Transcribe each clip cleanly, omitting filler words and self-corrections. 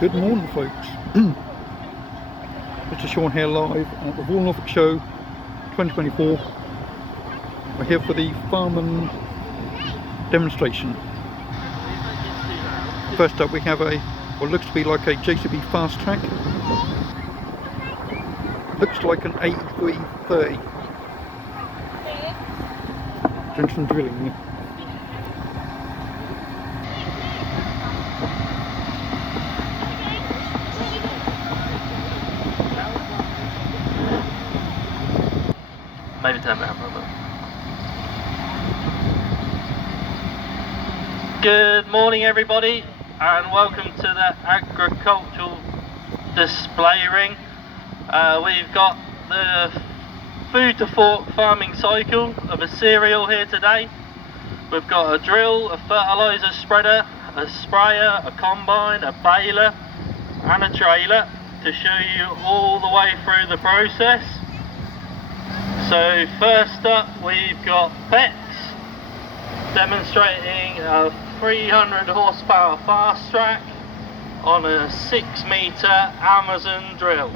Good morning, folks. Mr. Sean here live at the Royal Norfolk Show 2024. We're here for the farming demonstration. First up we have what looks to be like a JCB fast track. Looks like an 8330. Doing some drilling. Maybe turn that a bit. Good morning, everybody, and welcome to the agricultural display ring. We've got the food to fork farming cycle of a cereal here today. We've got a drill, a fertiliser spreader, a sprayer, a combine, a baler and a trailer to show you all the way through the process. So first up we've got Bex demonstrating a 300 horsepower fast track on a 6 metre Amazon drill.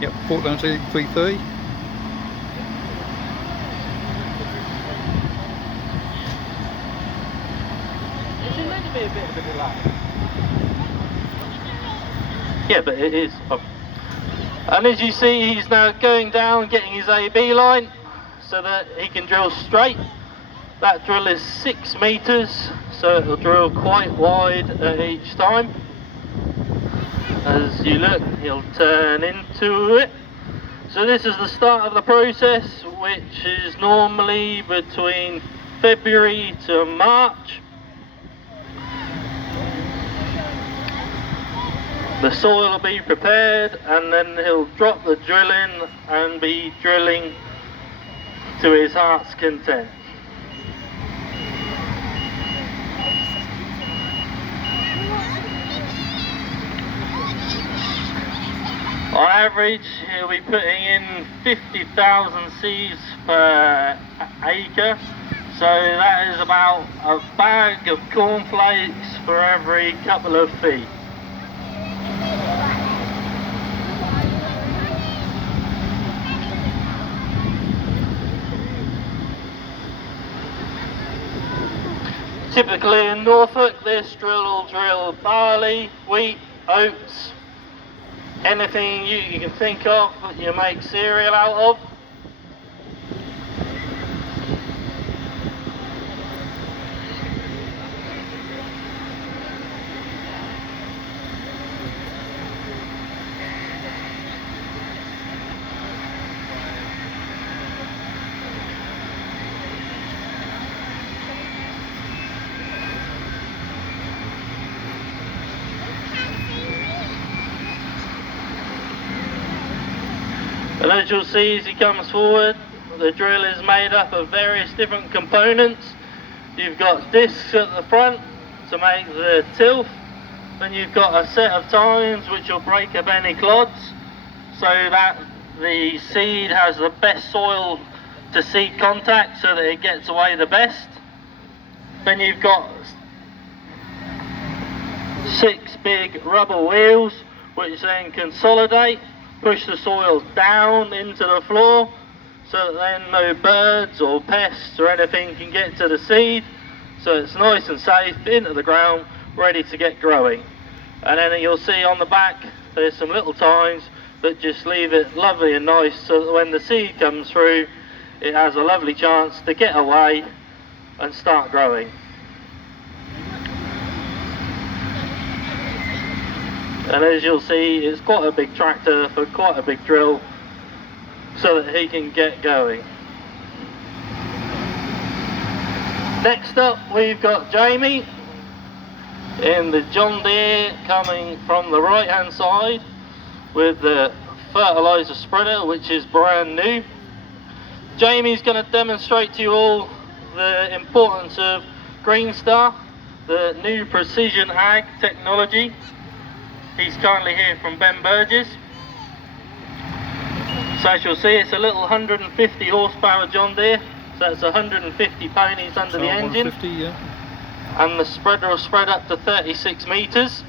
Yep, fork down to 330. Is it meant to be a bit of a delay? Yeah, but it is. And as you see, he's now going down, getting his AB line so that he can drill straight. That drill is 6 metres, so it'll drill quite wide at each time. As you look, he'll turn into it. So this is the start of the process, which is normally between February to March. The soil will be prepared and then he'll drop the drill in and be drilling to his heart's content. On average he'll be putting in 50,000 seeds per acre, so that is about a bag of cornflakes for every couple of feet. Typically in Norfolk, this drill will drill barley, wheat, oats, anything you can think of that you make cereal out of. And as you'll see as he comes forward, the drill is made up of various different components. You've got discs at the front to make the tilth, then you've got a set of tines which will break up any clods so that the seed has the best soil to seed contact so that it gets away the best. Then you've got 6 big rubber wheels which then consolidate, push the soil down into the floor so that then no birds or pests or anything can get to the seed, so it's nice and safe into the ground, ready to get growing. And then you'll see on the back there's some little tines that just leave it lovely and nice so that when the seed comes through it has a lovely chance to get away and start growing. And as you'll see, it's quite a big tractor for quite a big drill so that he can get going. Next up we've got Jamie in the John Deere coming from the right hand side with the fertiliser spreader, which is brand new. Jamie's going to demonstrate to you all the importance of Green Star, the new precision ag technology. He's currently here from Ben Burgess. So as you'll see, it's a little 150 horsepower John Deere, so it's 150 ponies under the engine. 150, yeah. And the spreader will spread up to 36 metres.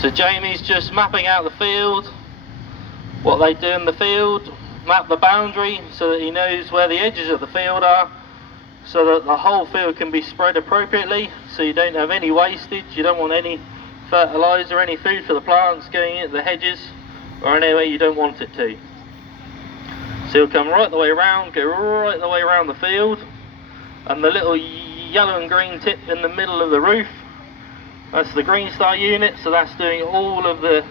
So Jamie's just mapping out the field, what they do in the field, map the boundary so that he knows where the edges of the field are, so that the whole field can be spread appropriately, so you don't have any wastage. You don't want any fertiliser, any food for the plants going into the hedges or anywhere you don't want it to. So he'll come right the way around, go right the way around the field, and the little yellow and green tip in the middle of the roof, that's the Green Star unit, so that's doing all of the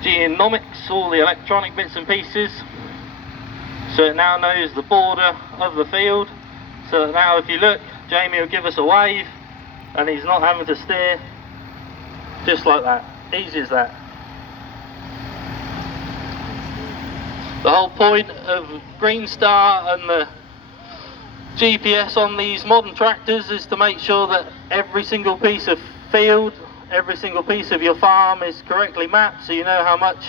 geonomics, all the electronic bits and pieces. So it now knows the border of the field, so that now if you look, Jamie will give us a wave and he's not having to steer, just like that, easy as that. The whole point of Green Star and the GPS on these modern tractors is to make sure that every single piece of field, every single piece of your farm is correctly mapped, so you know how much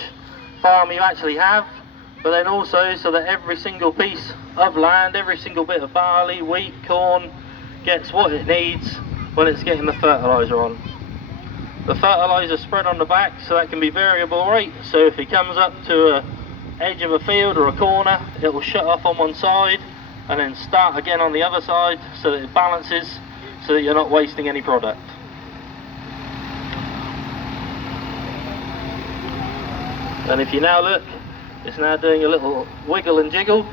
farm you actually have, but then also so that every single piece of land, every single bit of barley, wheat, corn gets what it needs when it's getting the fertiliser on. The fertiliser spread on the back, so that can be variable rate, so if it comes up to a edge of a field or a corner, it will shut off on one side and then start again on the other side, so that it balances, so that you're not wasting any product. And if you now look, it's now doing a little wiggle and jiggle,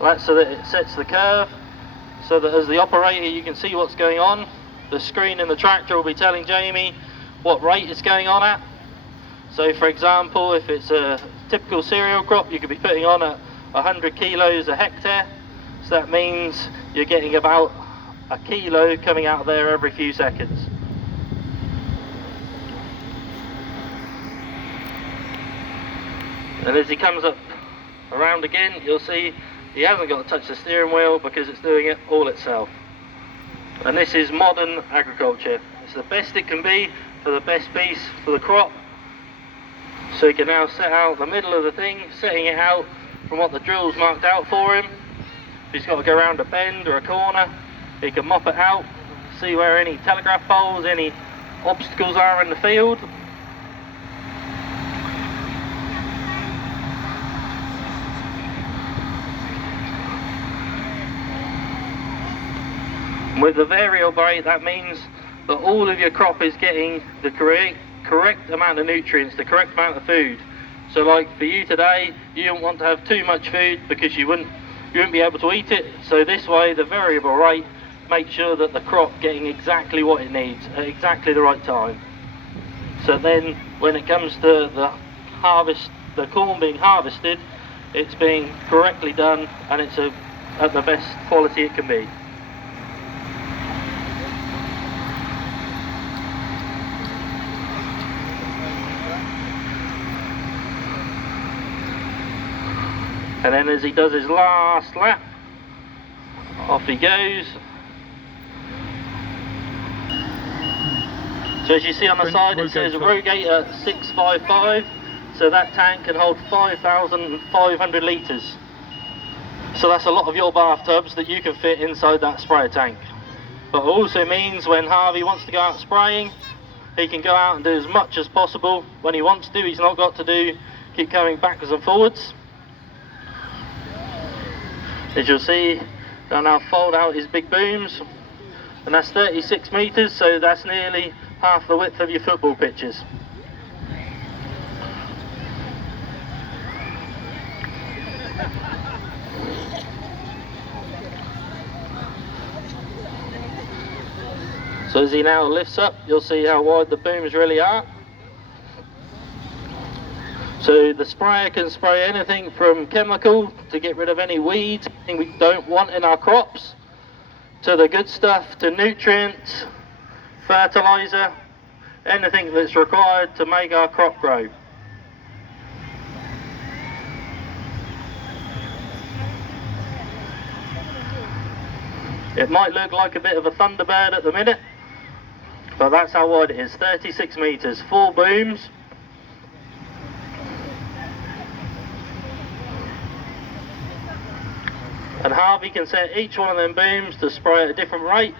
right, so that it sets the curve, so that as the operator you can see what's going on. The screen in the tractor will be telling Jamie what rate it's going on at. So for example, if it's a typical cereal crop, you could be putting on at 100 kilos a hectare. So that means you're getting about a kilo coming out of there every few seconds. And as he comes up around again, you'll see he hasn't got to touch the steering wheel because it's doing it all itself. And this is modern agriculture. It's the best it can be for the best piece for the crop. So he can now set out the middle of the thing, setting it out from what the drill's marked out for him. If he's got to go around a bend or a corner, he can mop it out, see where any telegraph poles, any obstacles are in the field. With the variable rate, that means that all of your crop is getting the correct amount of nutrients, the correct amount of food. So like for you today, you don't want to have too much food because you wouldn't be able to eat it. So this way, the variable rate makes sure that the crop getting exactly what it needs at exactly the right time. So then when it comes to the harvest, the corn being harvested, it's being correctly done and it's at the best quality it can be. And then as he does his last lap, off he goes. So as you see on the side it says Rogator 655, so that tank can hold 5,500 litres. So that's a lot of your bathtubs that you can fit inside that sprayer tank. But it also means when Harvey wants to go out spraying, he can go out and do as much as possible when he wants to. He's not got to keep coming backwards and forwards. As you'll see, they'll now fold out his big booms, and that's 36 metres, so that's nearly half the width of your football pitches. So as he now lifts up, you'll see how wide the booms really are. So the sprayer can spray anything from chemical to get rid of any weeds, anything we don't want in our crops, to the good stuff, to nutrients, fertiliser, anything that's required to make our crop grow. It might look like a bit of a Thunderbird at the minute, but that's how wide it is, 36 metres, 4 booms. And Harvey can set each one of them booms to spray at a different rate.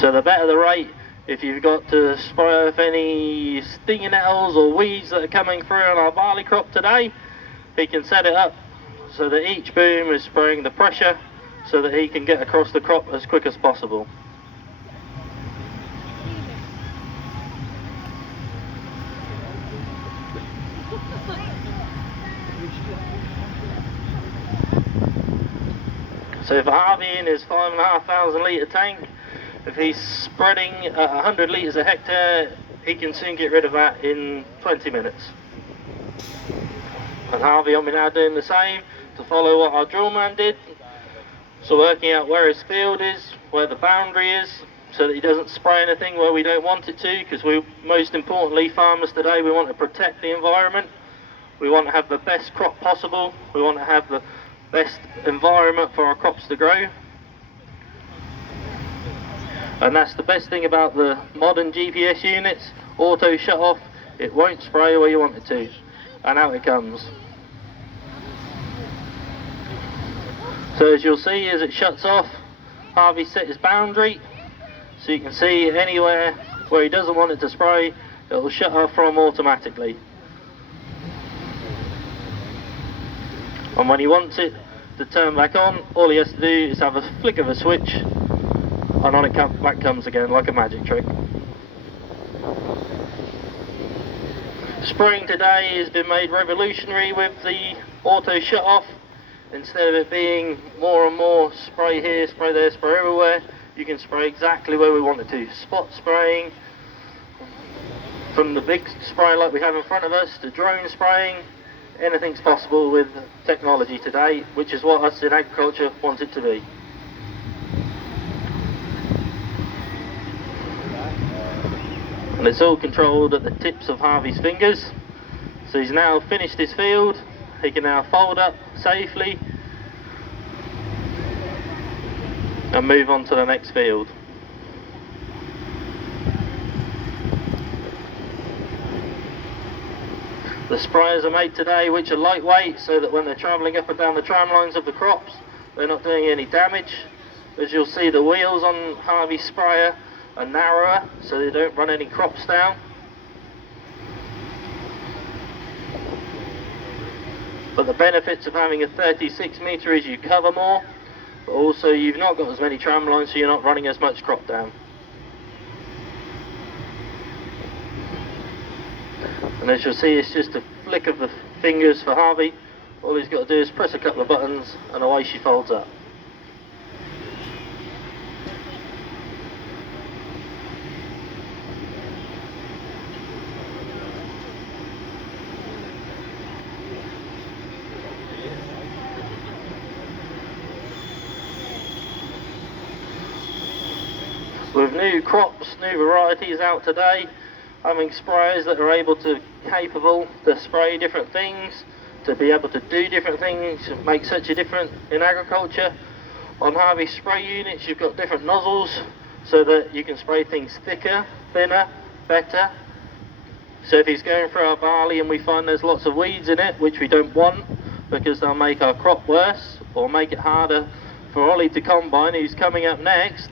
So the better the rate, If you've got to spray off any stinging nettles or weeds that are coming through on our barley crop today, he can set it up so that each boom is spraying the pressure so that he can get across the crop as quick as possible. So for Harvey in his 5,500 litre tank, if he's spreading 100 litres a hectare, he can soon get rid of that in 20 minutes. And Harvey will be now doing the same to follow what our drill man did. So working out where his field is, where the boundary is, so that he doesn't spray anything where we don't want it to, because most importantly, farmers today, we want to protect the environment. We want to have the best crop possible. We want to have the best environment for our crops to grow. And that's the best thing about the modern GPS units, auto shut off, it won't spray where you want it to, and out it comes. So as you'll see, as it shuts off, Harvey set his boundary, so you can see anywhere where he doesn't want it to spray, it will shut off from automatically. And when he wants it to turn back on, all he has to do is have a flick of a switch, and on it back comes again like a magic trick. Spraying today has been made revolutionary with the auto shut off. Instead of it being more and more spray here, spray there, spray everywhere, you can spray exactly where we want it to. Spot spraying, from the big spray like we have in front of us to drone spraying, anything's possible with technology today, which is what us in agriculture want it to be. And it's all controlled at the tips of Harvey's fingers. So he's now finished his field. He can now fold up safely and move on to the next field. The sprayers are made today which are lightweight, so that when they're travelling up and down the tram lines of the crops, they're not doing any damage. As you'll see, the wheels on Harvey's sprayer are narrower, so they don't run any crops down. But the benefits of having a 36 metre is you cover more, but also you've not got as many tram lines, so you're not running as much crop down. And as you'll see, it's just a flick of the fingers for Harvey. All he's got to do is press a couple of buttons and away she folds up. With new crops, new varieties out today, having sprayers that are capable to spray different things, to be able to do different things, make such a difference in agriculture. On Harvey spray units, you've got different nozzles so that you can spray things thicker, thinner, better. So if he's going through our barley and we find there's lots of weeds in it, which we don't want because they'll make our crop worse or make it harder for Ollie to combine who's coming up next,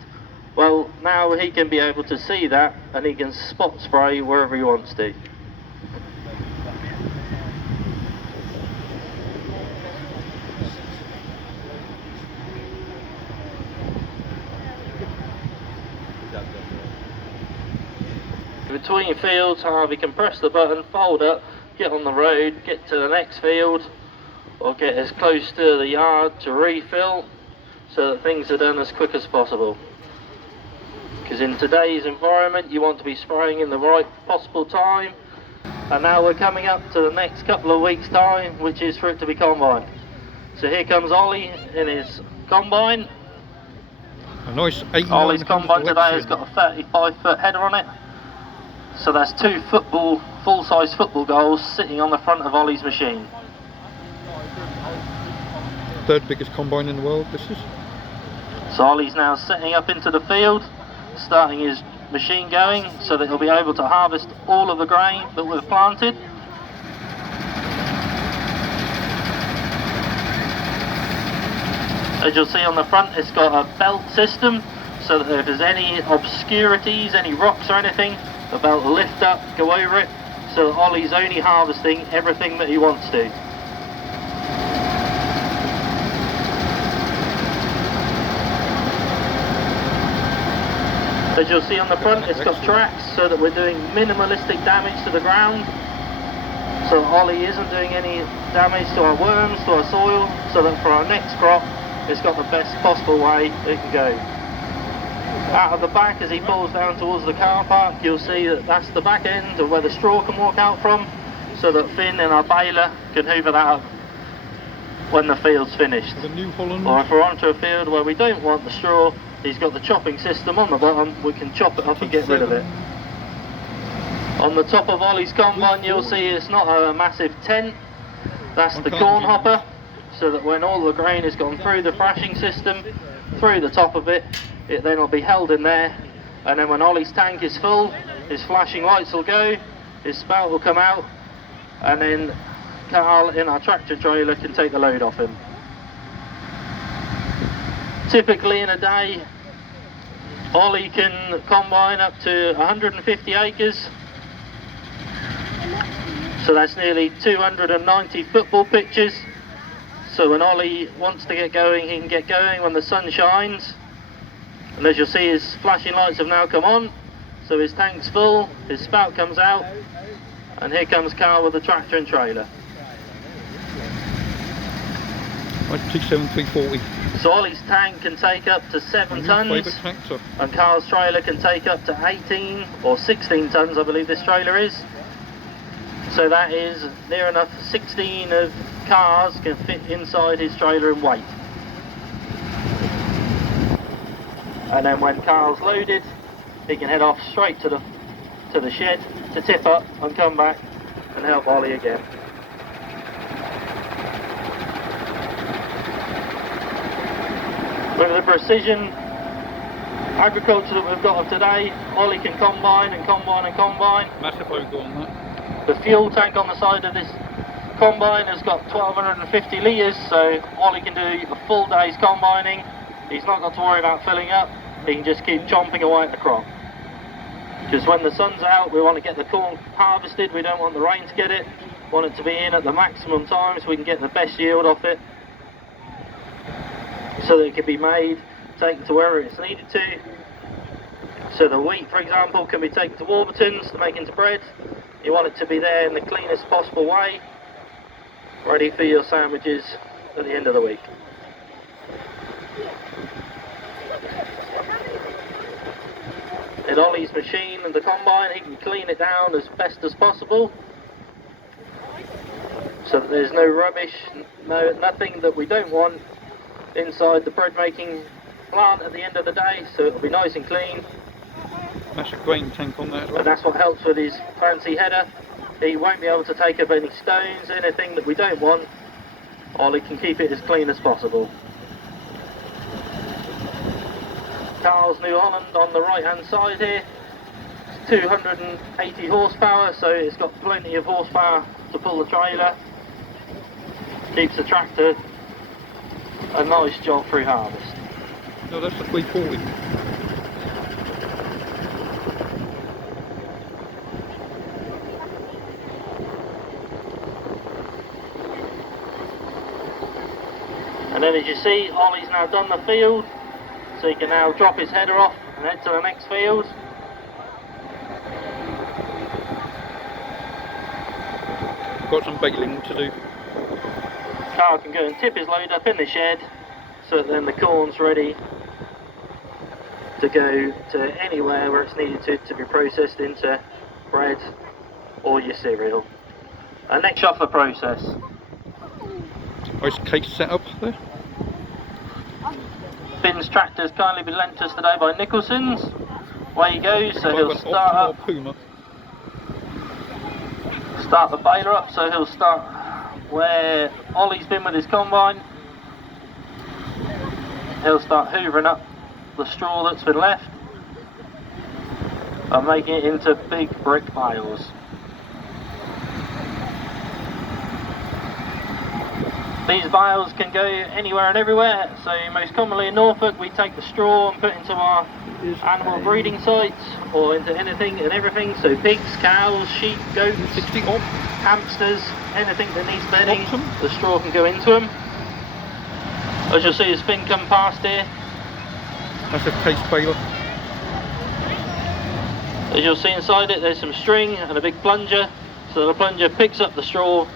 well, now he can be able to see that and he can spot spray wherever he wants to. Between fields, Harvey can press the button, fold up, get on the road, get to the next field, or get as close to the yard to refill, so that things are done as quick as possible. Because in today's environment you want to be spraying in the right possible time, and now we're coming up to the next couple of weeks time, which is for it to be combined. So here comes Ollie in his combine. A nice 89 Ollie's combine today has got a 35-foot header on it, so that's two full-size football goals sitting on the front of Ollie's machine. Third biggest combine in the world, this is. So Ollie's now setting up into the field, starting his machine going so that he'll be able to harvest all of the grain that we've planted. As you'll see on the front, it's got a belt system, so that if there's any obscurities, any rocks or anything, the belt will lift up, go over it, so that Ollie's only harvesting everything that he wants to. As you'll see on the front, it's got tracks so that we're doing minimalistic damage to the ground, so Ollie isn't doing any damage to our worms, to our soil, so that for our next crop it's got the best possible way it can go. Out of the back, as he pulls down towards the car park, you'll see that that's the back end of where the straw can walk out from, so that Finn and our baler can hoover that up when the field's finished. The New Holland. Or if we're onto a field where we don't want the straw, he's got the chopping system on the bottom, we can chop it up and get rid of it. On the top of Ollie's combine, you'll see it's not a massive tent, that's the corn hopper, so that when all the grain has gone through the thrashing system, through the top of it, it then will be held in there, and then when Ollie's tank is full, his flashing lights will go, his spout will come out, and then Carl in our tractor trailer can take the load off him. Typically in a day, Ollie can combine up to 150 acres, so that's nearly 290 football pitches. So when Ollie wants to get going, he can get going when the sun shines. And as you'll see, his flashing lights have now come on, so his tank's full, his spout comes out, and here comes Carl with the tractor and trailer. Right, 27340. So Ollie's tank can take up to 7 tons, and Carl's trailer can take up to 18 or 16 tons, I believe this trailer is. So that is near enough 16 of cars can fit inside his trailer in weight. And then when Carl's loaded, he can head off straight to the shed to tip up and come back and help Ollie again. With the precision agriculture that we've got of today, Ollie can combine and combine and combine. Massive logo on that. The fuel tank on the side of this combine has got 1250 litres, so Ollie can do a full day's combining. He's not got to worry about filling up, he can just keep chomping away at the crop. Because when the sun's out, we want to get the corn harvested, we don't want the rain to get it. We want it to be in at the maximum time so we can get the best yield off it, so that it can be made, taken to wherever it's needed to. So the wheat, for example, can be taken to Warburton's to make into bread. You want it to be there in the cleanest possible way, ready for your sandwiches at the end of the week. In Ollie's machine and the combine, he can clean it down as best as possible, so that there's no rubbish, nothing that we don't want inside the bread making plant at the end of the day, so it'll be nice and clean. Massive grain tank on there as well. And that's what helps with his fancy header. He won't be able to take up any stones, anything that we don't want. Ollie can keep it as clean as possible. Carl's New Holland on the right hand side here. It's 280 horsepower, so it's got plenty of horsepower to pull the trailer. Keeps the tractor a nice job through harvest. No, that's the 340. And then as you see, Ollie's now done the field, so he can now drop his header off and head to the next field. Got some baling to do. Carl can go and tip his load up in the shed, so that then the corn's ready to go to anywhere where it's needed to be processed into bread or your cereal. And next off the process. Nice case set up there. Finn's tractor's kindly been lent to us today by Nicholson's. Away he goes, so he'll start up. Puma. Start the baler up, so he'll start where Ollie's been with his combine. He'll start hoovering up the straw that's been left and making it into big brick bales. These bales can go anywhere and everywhere, so most commonly in Norfolk we take the straw and put it into our animal breeding sites, or into anything and everything, so pigs, cows, sheep, goats, 60 odd. hamsters, anything that needs bedding, Optum. the straw can go into them. As you'll see his fin come past here, That's a case baler. as you'll see inside it there's some string and a big plunger, so the plunger picks up the straw,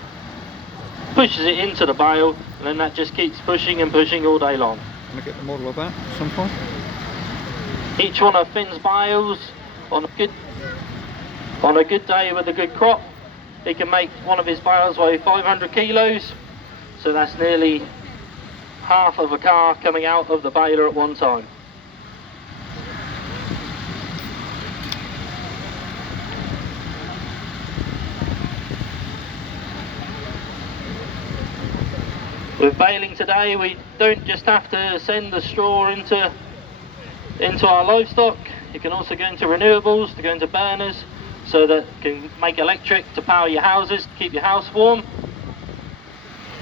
pushes it into the bale, and then that just keeps pushing and pushing all day long. I'm gonna get the model of that sometime. Each one of Finn's bales, on a good day with a good crop, he can make one of his bales weigh 500 kilos, so that's nearly half of a car coming out of the baler at one time. With baling today, we don't just have to send the straw into our livestock. You can also go into renewables, to go into burners, so that you can make electric to power your houses, to keep your house warm.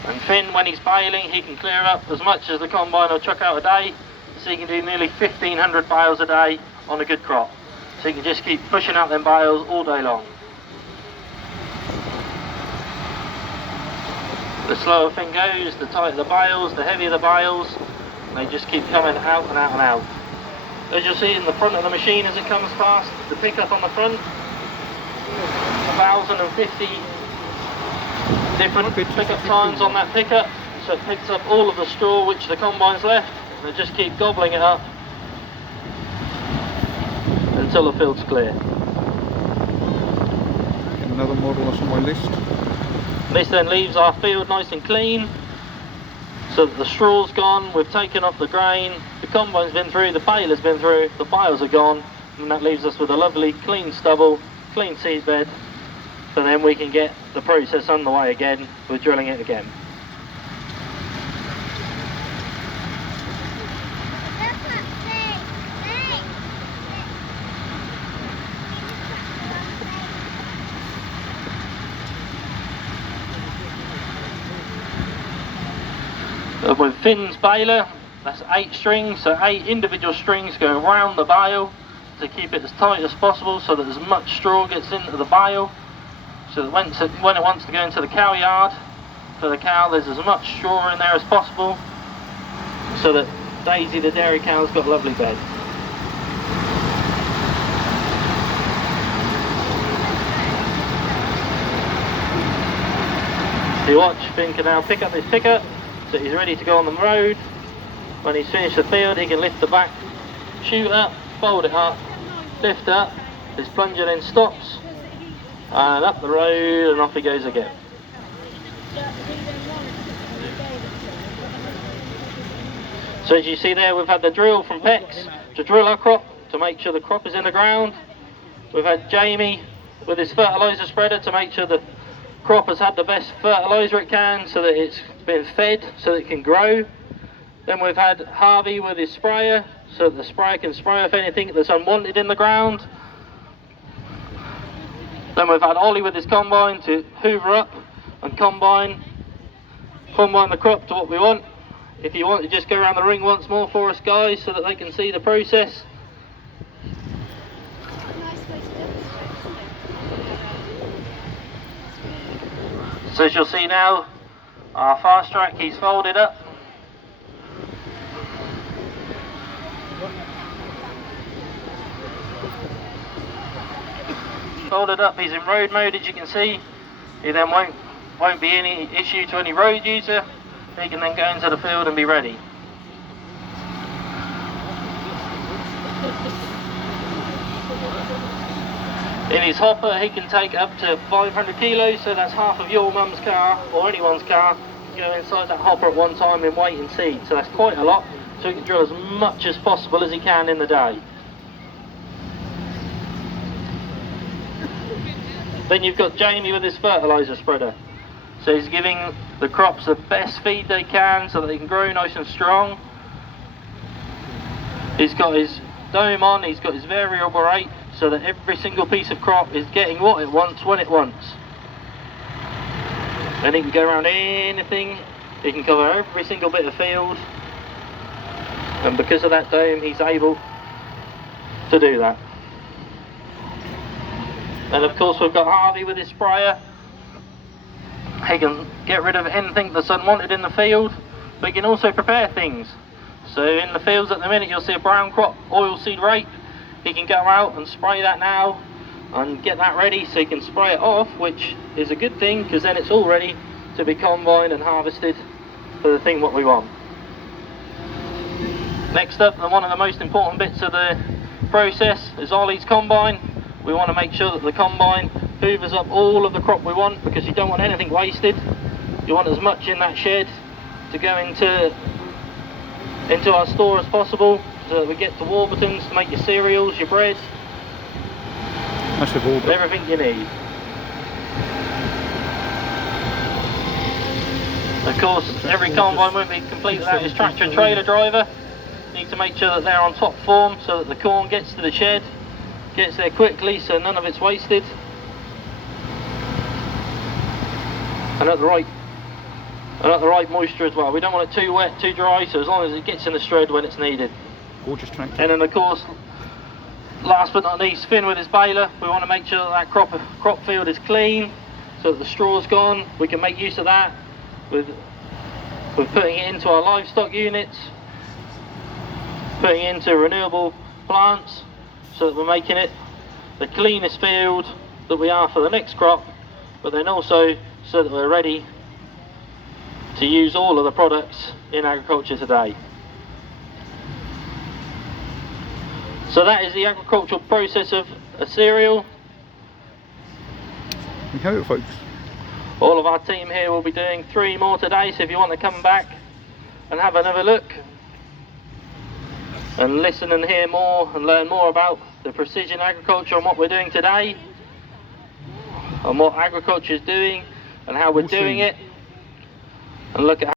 And Finn, when he's baling, he can clear up as much as the combine will chuck out a day, so he can do nearly 1,500 bales a day on a good crop. So he can just keep pushing out them bales all day long. The slower Finn goes, the tighter the bales, the heavier the bales, and they just keep coming out and out and out. As you'll see in the front of the machine as it comes past, the pickup on the front, 1,050 different pickup times on that pickup, so it picks up all of the straw which the combine's left, and they just keep gobbling it up until the field's clear. Get another model that's on my list. This then leaves our field nice and clean, so that the straw's gone, we've taken off the grain, the combine's been through, the baler's been through, the bales are gone, and that leaves us with a lovely clean stubble, clean seed bed, so then we can get the process underway again with drilling it again. With Finn's baler, that's 8 strings, so 8 individual strings going around the bale to keep it as tight as possible, so that as much straw gets into the bale, so that when it wants to go into the cow yard for the cow, there's as much straw in there as possible, so that Daisy the dairy cow's got a lovely bed. So you watch, Finn can now pick up his pickup, so he's ready to go on the road. When he's finished the field, he can lift the back chute up, fold it up, lift up, his plunger then stops, and up the road and off he goes again. So as you see there, we've had the drill from Pex to drill our crop, to make sure the crop is in the ground. We've had Jamie with his fertiliser spreader to make sure the crop has had the best fertiliser it can, so that it's been fed, so that it can grow. Then we've had Harvey with his sprayer, so that the sprayer can spray off anything that's unwanted in the ground. Then we've had Ollie with his combine to hoover up and combine the crop to what we want. If you want to just go around the ring once more for us guys, so that they can see the process. So as you'll see now, our fast track, he's folded up. Folded up, he's in road mode as you can see. He then won't be any issue to any road user. He can then go into the field and be ready. In his hopper he can take up to 500 kilos, so that's half of your mum's car or anyone's car. Go inside that hopper at one time in weight and seed, so that's quite a lot, so he can drill as much as possible as he can in the day. Then you've got Jamie with his fertiliser spreader, so he's giving the crops the best feed they can so that they can grow nice and strong. He's got his dome on, he's got his variable rate, so that every single piece of crop is getting what it wants when it wants. And he can go around anything he can cover every single bit of field, and because of that dome he's able to do that. And of course we've got Harvey with his sprayer. He can get rid of anything that's unwanted in the field, but he can also prepare things. So in the fields at the minute you'll see a brown crop oilseed rape. He can go out and spray that now and get that ready so he can spray it off, which is a good thing because then it's all ready to be combined and harvested for the thing what we want. Next up, and one of the most important bits of the process, is Ollie's combine. We want to make sure that the combine hoovers up all of the crop we want, because you don't want anything wasted. You want as much in that shed to go into our store as possible, so that we get to Warburton's to make your cereals, your bread, and everything you need. Of course, every combine won't be complete without his tractor and trailer driver. Need to make sure that they're on top form so that the corn gets to the shed, gets there quickly so none of it's wasted, and at the right moisture as well. We don't want it too wet, too dry, so as long as it gets in the shred when it's needed. Gorgeous tractor. And then of course, last but not least, Finn with his baler. We want to make sure that crop field is clean so that the straw's gone. We can make use of that with putting it into our livestock units, putting it into renewable plants, so that we're making it the cleanest field that we are for the next crop, but then also so that we're ready to use all of the products in agriculture today. So that is the agricultural process of a cereal. We have it, folks. All of our team here will be doing 3 more today, so if you want to come back and have another look and listen and hear more and learn more about the precision agriculture and what we're doing today, and what agriculture is doing and how we're doing it, and look at